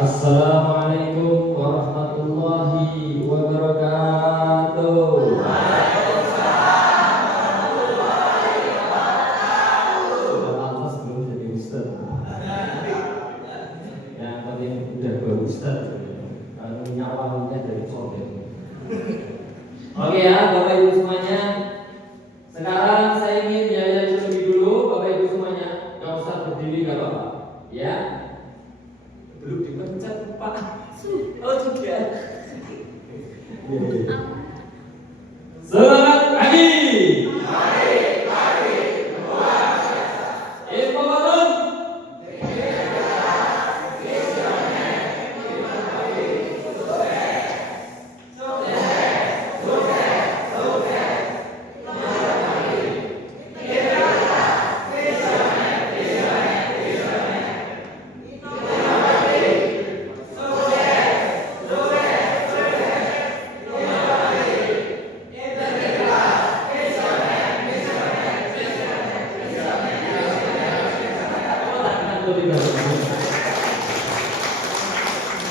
Assalamualaikum warahmatullahi wabarakatuh. Sudah pantas belum jadi ustaz? Yang penting udah berustaz. Kalau nyawanya dari sobek. Oke ya, Bapak Ibu semuanya. Sekarang saya ingin diajak terlebih dulu, Bapak Ibu semuanya. Nggak usah berdiri nggak apa-apa, ya. Belum dipencet Pak. Oh tidak. Selamat pagi.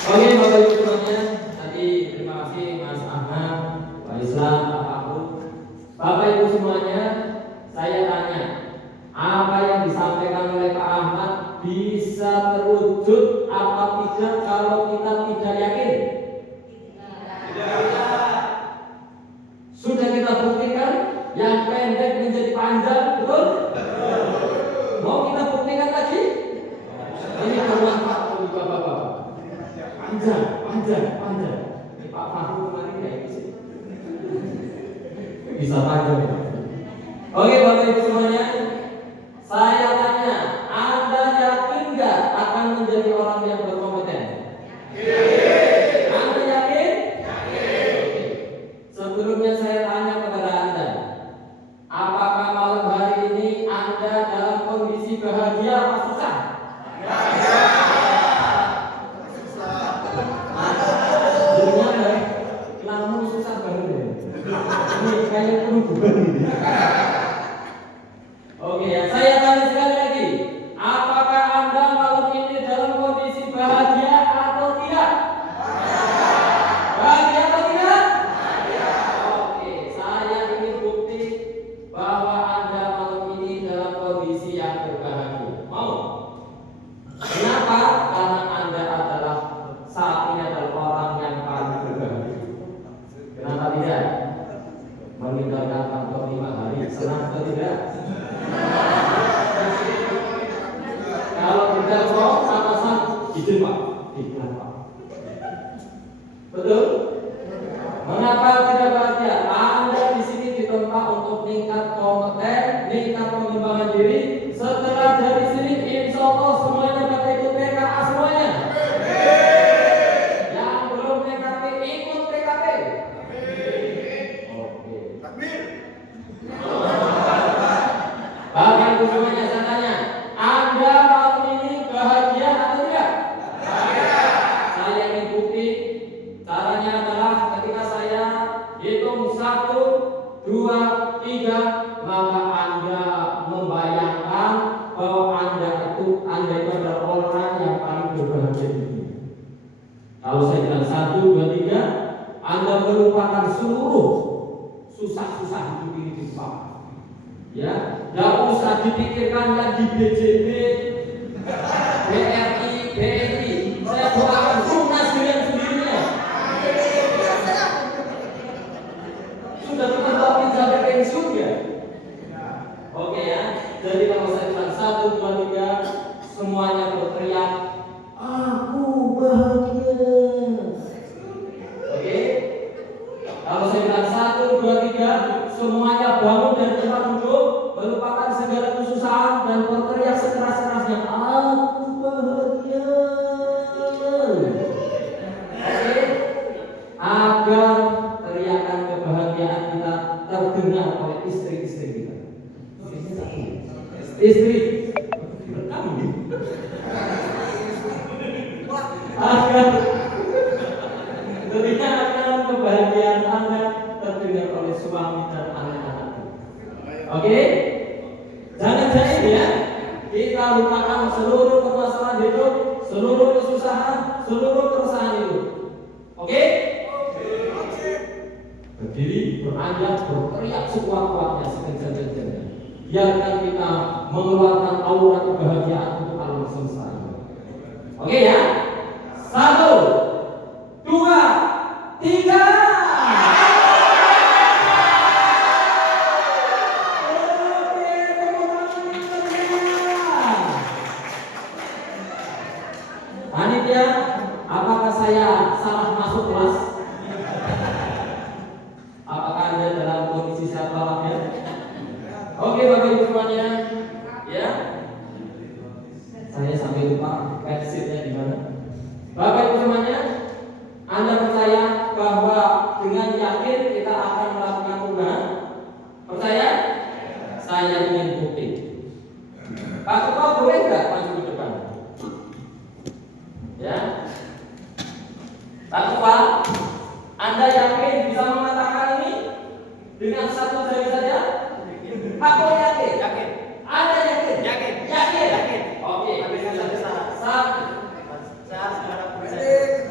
Oke Bapak Ibu semuanya, tadi terima kasih Mas Ahmad, Pak Islam, Pak Aku. Bapak Ibu semuanya, saya tanya, apa yang disampaikan oleh Pak Ahmad bisa terwujud apa tidak kalau kita tidak yakin? Tidak. Sudah kita buktikan yang pendek menjadi panjang, betul? Mau kita buktikan lagi? Ini bermanfaat bagi Bapak-bapak. Panjang. Ini Pak Fahru kemarin kayak gitu. Bisa panjang. Oke Bapak Ibu semuanya, saya tanya, Anda yakin nggak akan menjadi orang yang berkompeten? Yakin. Anda yakin? Yakin. Sebelumnya saya tanya kepada Anda, apakah malam hari ini Anda dalam kondisi bahagia atau susah? Oke ya, saya tanya sekali lagi, apakah Anda malam ini dalam kondisi bahagia atau tidak? Bahagia atau tidak? Oke, saya ingin bukti bahwa Anda malam ini dalam kondisi yang berbahagia. Mau? Kenapa? Karena Anda adalah saat ini adalah orang yang paling berbahagia. Kenapa tidak? Meninggalkan kantor 5 hari, senang atau tidak? Kalau tidak mau atasan izin Pak, iklan Pak. Betul? Mengapa tidak bahagia? Anda di sini ditempa untuk tingkat kompeten, tingkat pengembangan diri. Setelah dari sini, insya Allah semuanya bakal ikut PKA semuanya. Yang belum PKP ikut PKP. Oke. Bapak Ibu semuanya, saya tanya, Anda malam ini bahagia atau tidak? Bahagia. Saya ingin bukti. Caranya adalah ketika saya hitung 1, 2, 3, maka Anda membayangkan bahwa Anda itu adalah orang yang paling berbahagia di dunia. Kalau saya bilang 1, 2, 3, Anda melupakan seluruh susah-susah hidup ini di depan. Ya, nggak usah dipikirkan yang di BJB, BRI, BNI. Saya doakan lunas dengan sendirinya. Sudah terbentuk sampai pensiun ya. Oke ya. Jadi kalau saya bilang 1, 2, 3, semuanya berteriak, aku bahagia. Oke. Kalau saya bilang 1, 2, 3, semuanya bangun dari tempat duduk, melupakan segala kesusahan dan berteriak sekeras-kerasnya, aku bahagia. Oke. Agar teriakan kebahagiaan kita terdengar oleh istri-istri kita. Istri, rekam ini. Agar teriakan kebahagiaan Anda terdengar oleh suami dan anak-anak. Oke? Jangan ya. Kita lupakan seluruh permasalahan hidup, seluruh kesusahan berusaha seluruh keresahan itu. Oke? Berdiri, beranjak, berteriak sekuat-kuatnya, sekencang-kencangnya. Biarkan kita mengeluarkan aura kebahagiaan untuk alam semesta. Oke ya? 1, 2, 3. Panitia, apakah saya salah masuk kelas? Apakah Anda dalam kondisi sehat walafiat? Oke Bapak Ibu semuanya, ya. Saya sampai lupa persisnya di mana. Bapak Ibu semuanya, Anda percaya bahwa dengan yakin kita akan melakukan perubahan? Percaya? Saya ingin bukti. Pak Ketua boleh nggak maju ke depan? Ya, Pak Ketua, Anda yakin bisa mengatakan ini dengan satu jari saja? Aku yakin. Yakin. Anda yakin? Yakin. Yakin. Yakin. Oke. Habiskan saja sana. Saya harus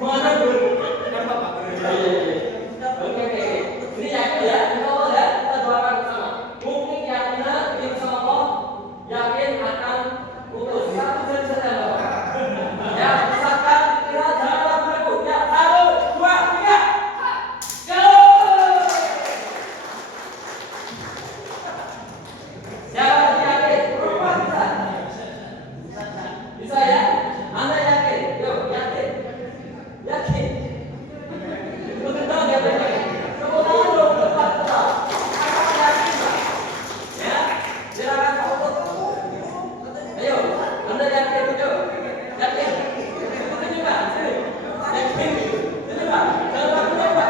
mana dulu? Kan Bapak. Oke. Ini yakin ya? Insya Allah ya. Kita doakan bersama. Mungkin keyakinan ini bersama Allah. Yakin akan putus. Satu jari saja Bapak. Ya, misalkan kita jangan ragu. Ya, 1, 2, 3. Go! Siapa yakin? Berubah bisa? Bisa ya? Anda yakin? Yuk, yakin? Yakin? Betul dong ya, Bapak? Tepuk tangan dong, Bapak. Apakah yakin, Pak? Ya, silakan Pak Utut. Ayo, Anda yakin? Yuk, yakin? Ini Pak, sini. Yakin? Ini Pak, jangan ragu ya Pak.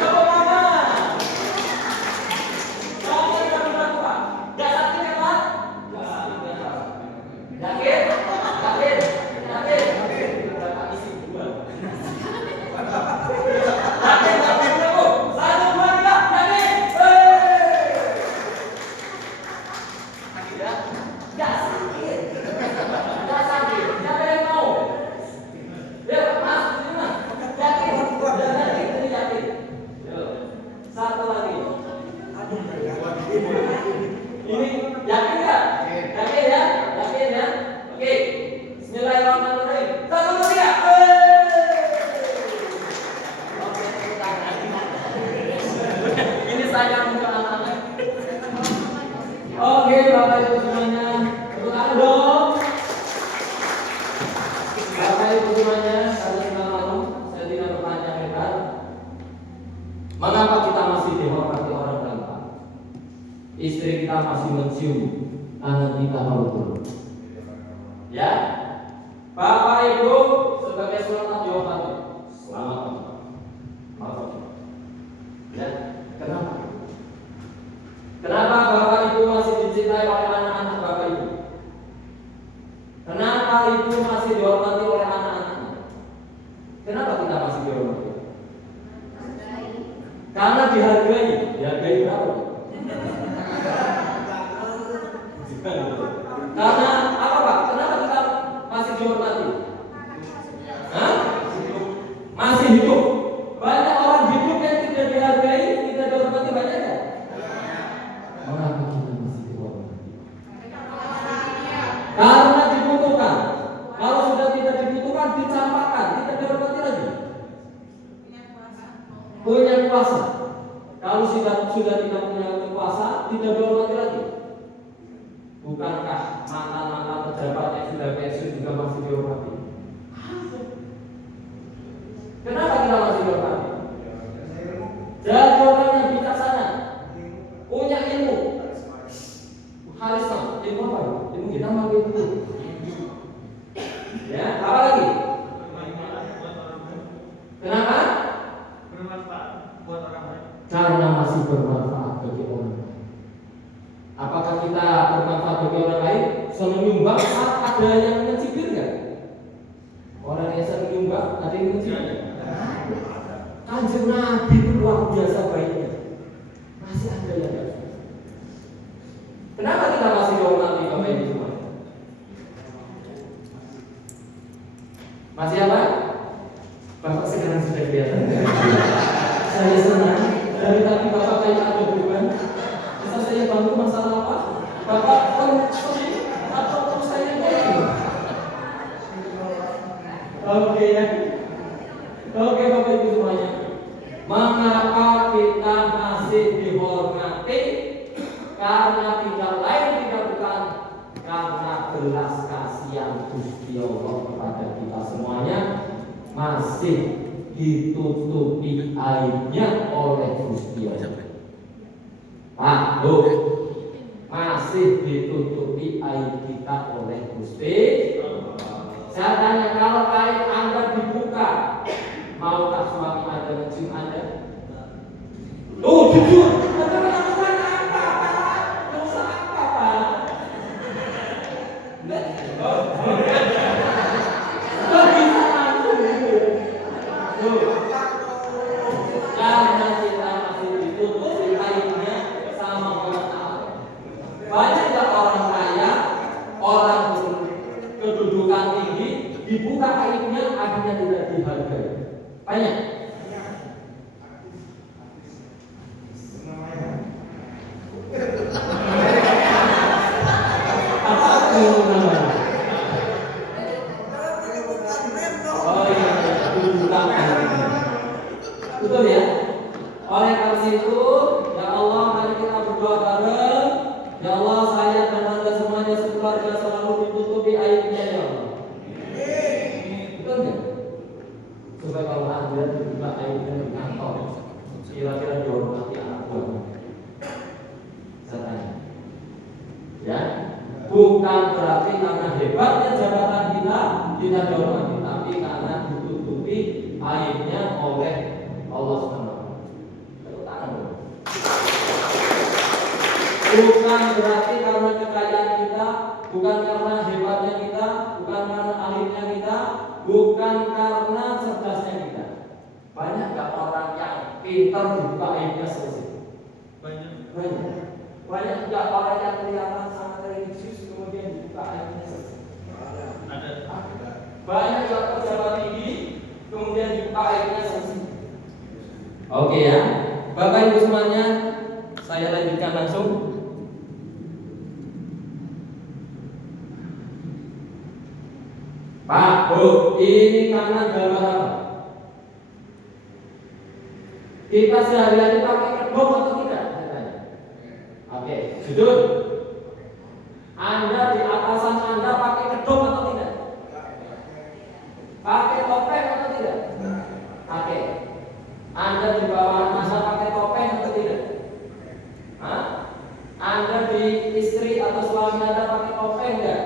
Tepuk tangan. Jangan ragu Pak. Yakin ya Pak? Yakin? Yakin? Yakin? Berapa isi dua? Yakin? Yakin? Tunggu. 1, 2, 3. Yakin? Ya? Gak sakit. Gak sakit. Siapa yang mau? Ya Mas, sini Mas. Yakin? Yakin? Ini yakin. Yuk. Satu lagi. Ini yakin nggak? Yakin ya? Yakin ya? Oke. Bismillahirrahmanirrahim. 1, 2, 3. Oke, tepuk tangan. Ini saya untuk anak-anak. Oke, Bapak Ibu semuanya, tepuk tangan dong. Bapak Ibu semuanya, saya tidak berpanjang lebar. Mengapa kita masih dihormati orang bangsa? Istri kita masih mencium tangan kita betul. Ya, Bapak Ibu sebagai selamat dihormati. Selamat. Maaf. Ya, kenapa? Kenapa Bapak Ibu masih dicintai oleh anak-anak Bapak Ibu? Kenapa Ibu masih dihormati oleh anak-anaknya? Kenapa kita masih dihormati? Karena dihargai. Dihargai berapa? Karena apa Pak? Kenapa kita masih dihormati? Hah? Masih hidup. Banyak orang hidup yang tidak dihargai, tidak dihormati, banyak ya? Mengapa kita masih dihormati? Karena dibutuhkan. Kalau sudah tidak dibutuhkan, dicampakkan, tidak dihormati lagi. Punya kuasa. Kalau sudah tidak punya kuasa, tidak dihormati lagi. Bukankah mantan-mantan pejabat yang sudah pensiun juga masih dihormati? Kenapa kita masih dihormati? Jadi orang yang bijaksana, punya ilmu, karisma, ilmu apa? Ilmu kita makin itu. Ya, apa lagi? Kenapa? Bermanfaat buat orang lain. Karena masih bermanfaat bagi orang lain. Apakah kita bermanfaat bagi orang lain? Menyumbang saat ada yang mencibir nggak? Orang yang sering menyumbang, ada yang mencibir? Kanjeng Nabi itu luar biasa baiknya. Masih ada yang nggak? Kenapa kita masih dihormati Bapak Ibu semua? Masih apa? Bapak sekarang sudah kelihatan. Saya senang. Dari tadi Bapak kayak ada beban. Bisa saya bantu masalah apa? Bapak konseling atau terus saya kayak Oke ya. Oke Bapak Ibu semuanya. Mengapa kita masih dihormati? Karena tidak lain tidak bukan karena belas kasihan Gusti Allah kepada kita semuanya masih ditutupi aibnya oleh Gusti Allah. Masih ditutupi aib kita oleh Gusti. Saya tanya, kalau aib Anda dibuka, maukah suami Anda mencium Anda? Jujur. Anda melakukan apa? Dosa apa, Pak? Karena kita masih ditutupi aibnya sama orang Allah. Banyak gak orang kaya, orang kedudukan tinggi, dibuka aibnya akhirnya tidak dihargai. Banyak. Betul ya? Oleh karena itu, ya Allah, mari kita berdoa bareng. Ya Allah, saya dan Anda semuanya sekeluarga selalu ditutupi aibnya ya Allah. Betul nggak? Supaya kalau Anda dibuka aibnya di kantor, kira-kira dihormati anak buahnya. Saya tanya. Ya, bukan berarti karena hebatnya jabatan kita tidak dihormati, tapi karena ditutupi aibnya oleh Allah SWT. Bukan berarti karena kekayaan kita, bukan karena hebatnya kita, bukan karena alimnya kita, bukan karena cerdasnya kita. Banyak gak orang yang pintar dibuka aibnya selesai? Banyak gak orang yang kelihatan sangat religius kemudian dibuka aibnya selesai? Ada. Banyak gak pejabat tinggi kemudian dibuka aibnya selesai? Oke ya, Bapak Ibu semuanya, saya lanjutkan langsung. Pak, Bu, ini kanan gambar apa? Kita sehari-hari pakai kedok atau tidak? Oke, jujur. Anda di atasan Anda pakai kedok atau tidak? Pakai topeng atau tidak? Pakai. Anda di bawah masa pakai topeng atau tidak? Anda di istri atau suami Anda pakai topeng enggak?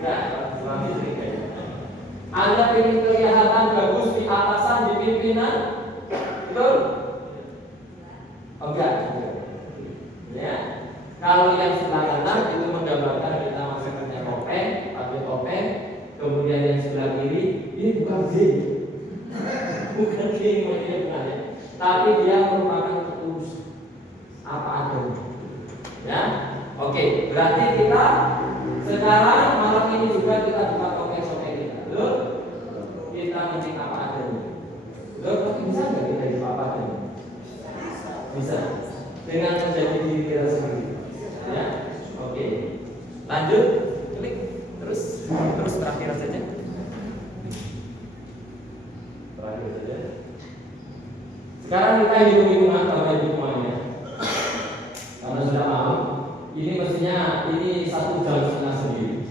Enggak, suami istri. Anda ingin kelihatan bagus di atasan, di pimpinan, betul? Enggak. Ya. Kalau yang sebelah kanan itu menggambarkan kita masih punya topeng, pakai topeng. Kemudian yang sebelah kiri ini bukan zin, bukan zin, bukan ya. Tapi dia merupakan ketulus apa adanya. Ya, oke. Berarti kita sekarang malam ini juga kita buka topeng-topeng kita, betul? Kita mencik apa adanya. Betul? Bisa nggak kita di apa adanya? Bisa. Dengan menjadi diri kita sendiri. Ya, oke. Lanjut, klik, terus terakhir saja. Terakhir saja. Sekarang kita hitung-hitungan Bapak Ibu semuanya. Karena sudah malam, ini mestinya ini 1 jam setengah sendiri.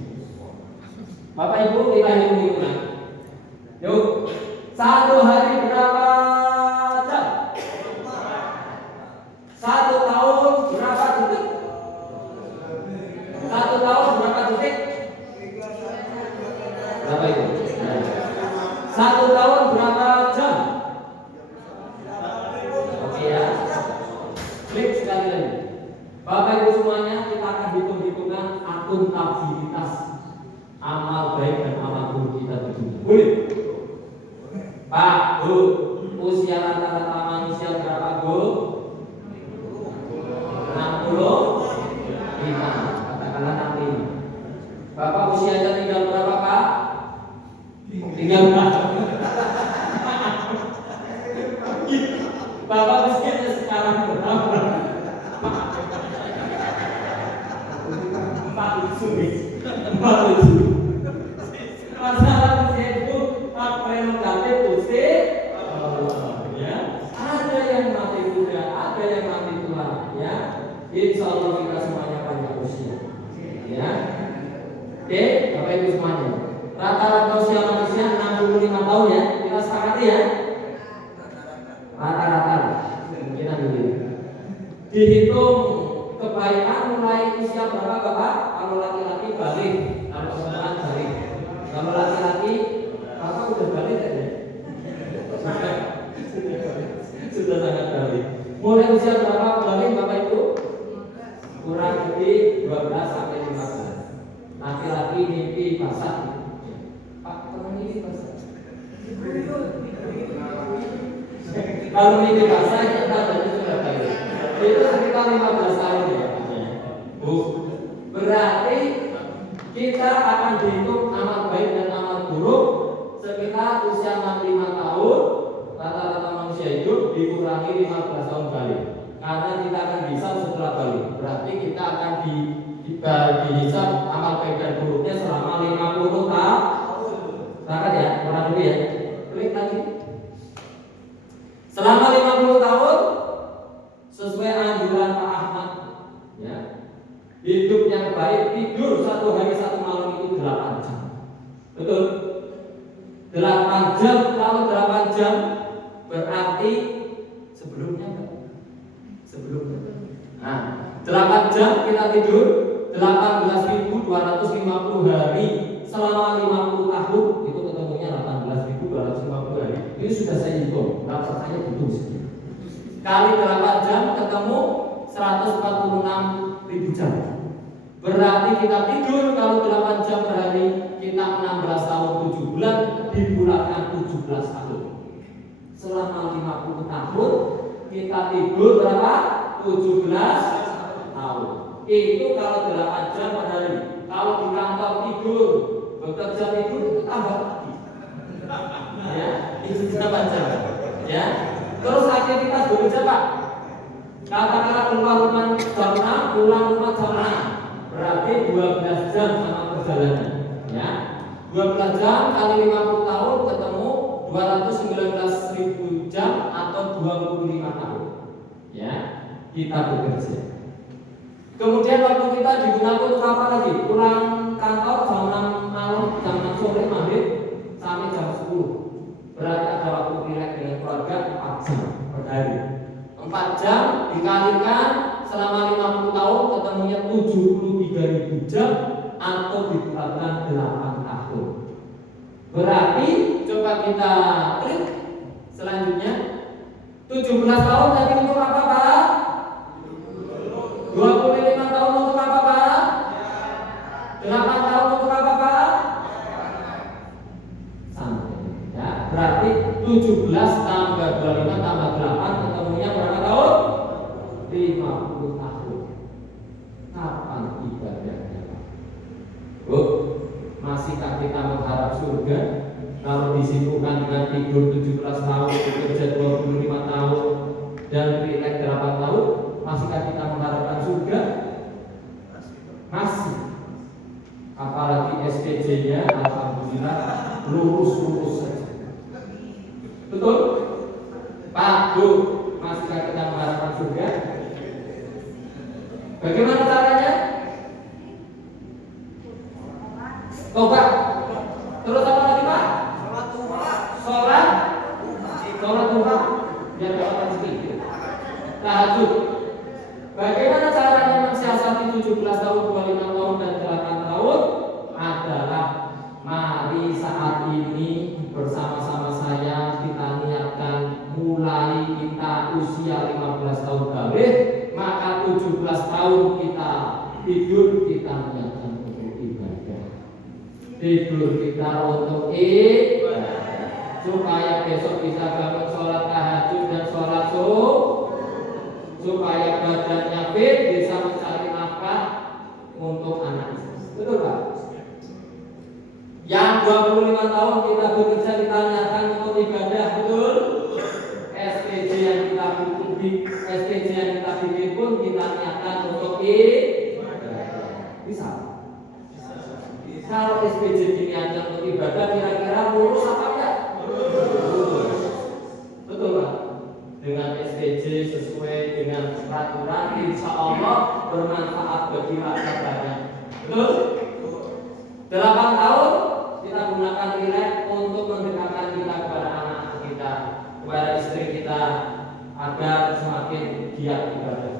Bapak Ibu kita hitung-hitungan. Yuk, 1 hari berapa jam? 1 tahun berapa detik? 1 tahun berapa detik? Berapa itu? 1 tahun berapa jam? Oke ya. Klik sekali lagi. Bapak Ibu semuanya, kita akan hitung-hitungan akuntabilitas amal baik dan amal buruk kita berdua. Boleh? Pak, Bu, usia rata-rata manusia berapa, Bu? 65. Katakanlah 65. Bapak usianya tinggal berapa, Pak? Tinggal Bapak usianya sekarang berapa? 47. Masalah usia itu hak prerogatif usia. Ya, ada yang mati muda, ada yang mati tua. Ya, insya Allah kita semuanya panjang usia. Ya, oke, Bapak Ibu semuanya. Rata-rata usia manusia 65 tahun ya, kita sepakati ya. Rata-rata, kemungkinan dulu. Dihitung kebaikan mulai usia berapa Bapak? Kalau laki-laki balik, kalau perempuan balik. Kalau laki-laki, Bapak udah balik kan ya? Sudah sangat balik. Mulai usia berapa balik Bapak Ibu? Kurang lebih 12 sampai 15. Laki-laki mimpi basah. Pak, teman mimpi basah. Kalau mimpi basah kita berarti sudah balik. Itu sekitar 15 tahun ya. Bu, berarti kita akan dihitung amal baik dan amal buruk sekitar usia 65 tahun. Rata-rata manusia hidup dikurangi 15 tahun balik. Karena kita akan bisa setelah balik. Berarti kita akan dihisap amal baik dan buruknya selama 50 tahun. Sepakat ya, kurang lebih ya. Klik lagi. Selama 50 tahun sesuai anjuran Pak Ahmad ya. Hidup yang baik, tidur 1 hari 1 malam itu 8 jam. Betul? 8 jam, kalau 8 jam berarti sebelumnya sebelumnya. Nah, 8 jam kita tidur 18.250 hari selama 50 tahun itu ketemunya 18.250 hari. Ini sudah saya hitung, berapa saya hitung segini. Kali 8 jam ketemu 146.000 jam. Berarti kita tidur kalau 8 jam per hari kita 16 tahun 7 bulan dibulatkan 17 tahun. Selama 50 tahun kita tidur berapa? 17 tahun. Itu kalau 8 jam per hari. Kalau di kantor tidur, bekerja tidur itu tambah lagi. Ya, itu 8 jam. Ya. Terus aktivitas bekerja Pak. Katakanlah keluar rumah jam 6, pulang rumah jam 6. Berarti 12 jam sama perjalanan. Ya. 12 jam kali 50 tahun ketemu 219.000 jam atau 25 tahun. Ya, kita bekerja. Kemudian waktu kita digunakan untuk apa lagi? Pulang kantor jam 6 malam, jam 6 sore maghrib sampai jam 10. Berarti ada waktu rileks dengan keluarga 4 jam per hari. 4 jam dikalikan selama 50 tahun ketemunya 73.000 jam atau dibulatkan 8 tahun. Berarti coba kita klik selanjutnya 17 tahun tadi untuk apa Pak? 25 tahun untuk apa Pak? 8 tahun untuk apa Pak? Sampai ya, berarti 17 tambah 25 tambah 8 ketemunya berapa tahun? 50 tahun. Kapan ibadahnya Pak? Bu, masihkah kita mengharap surga? Kalau disibukkan dengan tidur 17 tahun, bekerja 25 tahun dan rileks 8 tahun, masihkah kita mengharapkan surga? Masih. Apalagi SPJ-nya alhamdulillah lurus-lurus saja. Betul? Pak, Bu, masihkah kita mengharapkan surga? Bagaimana caranya? Tobat. Terus apa lagi Pak? Sholat duha biar dapat rezeki. Tahajud. Bagaimana caranya mensiasati 17 tahun, 25 tahun dan 8 tahun? Adalah mari saat ini bersama-sama saya kita niatkan mulai kita usia 15 tahun balik, maka 17 tahun kita tidur kita niatkan untuk ibadah. Tidur kita untuk ibadah supaya besok bisa bangun sholat tahajud dan sholat subuh, supaya badannya fit bisa mencari nafkah untuk anak. Betul Pak? Yang 25 tahun kita bekerja kita niatkan untuk ibadah, betul? SPJ yang kita bikin pun kita niatkan untuk ibadah. Bisa? Kalau SPJ diniatkan untuk ibadah kira-kira lurus apa enggak? Lurus. Betul Pak? Dengan SPJ sesuai dengan peraturan, insya Allah bermanfaat bagi rakyat banyak. Betul? 8 tahun kita gunakan relax untuk mendekatkan kita kepada anak-anak kita, kepada istri kita, agar semakin giat ibadah.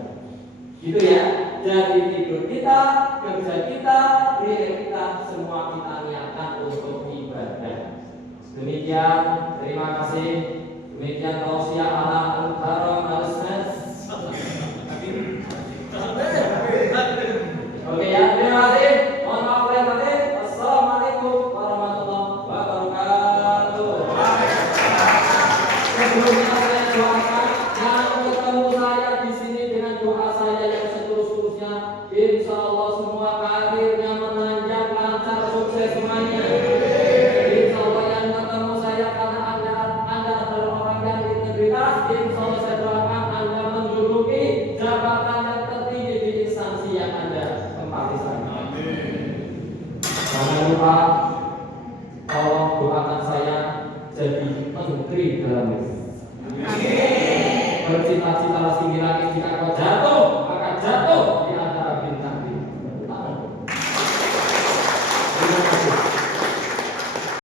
Gitu ya. Jadi tidur kita, kerja kita, relax kita, semua kita niatkan untuk ibadah. Demikian, terima kasih. Demikian tausiah ala al-karam al-nas. Oke ya, terima kasih. Mohon maaf lahir batin. Assalamualaikum warahmatullahi wabarakatuh. Sebelumnya saya doakan yang ketemu saya di sini dengan doa saya yang seterus-terusnya, insya Allah semua karirnya menanjak, lancar, sukses semuanya. Insya Allah yang ketemu saya karena Anda adalah orang yang integritas. Insya Allah saya doakan Anda menduduki jabatan yang tertinggi di instansi yang Anda tempati sana. Jangan lupa tolong doakan saya jadi menteri dalam negeri. Bercita-cita tinggi lagi jika kau jatuh.